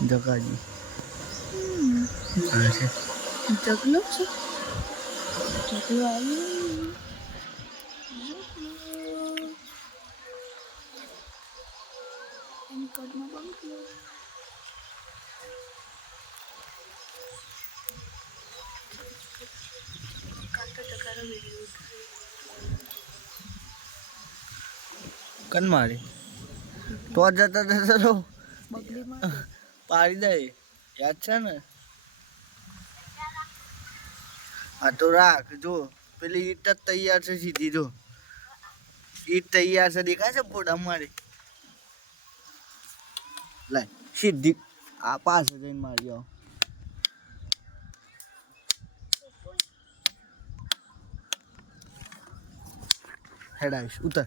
જગાજી જગલો છે જગલો આવ્યો એની કદમાં બંધ કાંતો જગાનો વિડીયો કન મારી તો જતા જતા તો બગલીમાં પાડી દે યાદ છે ને આ તો રાખ જો પેલી ઈટ જ તૈયાર છે સીધી જો ઈટ તૈયાર છે દેખાય છે ફોટા મારી લાય સીધી આ પાસે જઈને મારી આવો હેડ આવીશ ઉતર